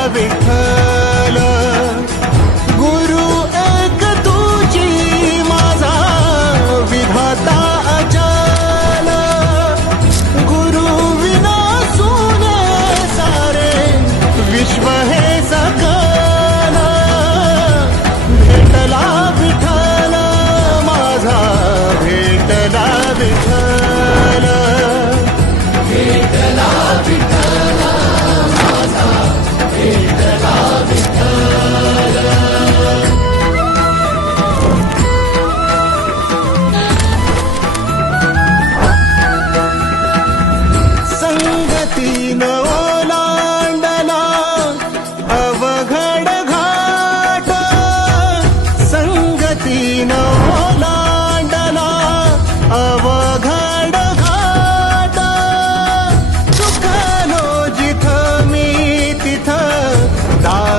भेटला विठ्ठल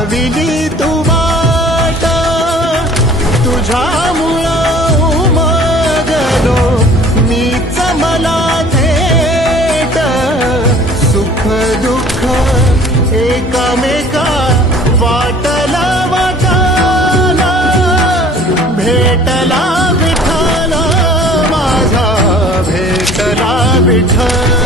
दाविली तू वाट. तुझ्यामुळं उमगलो मीच मला थेट. सुख दुःख एकामेका वाटला वाटाला. भेटला विठ्ठल माझा भेटला विठ्ठल.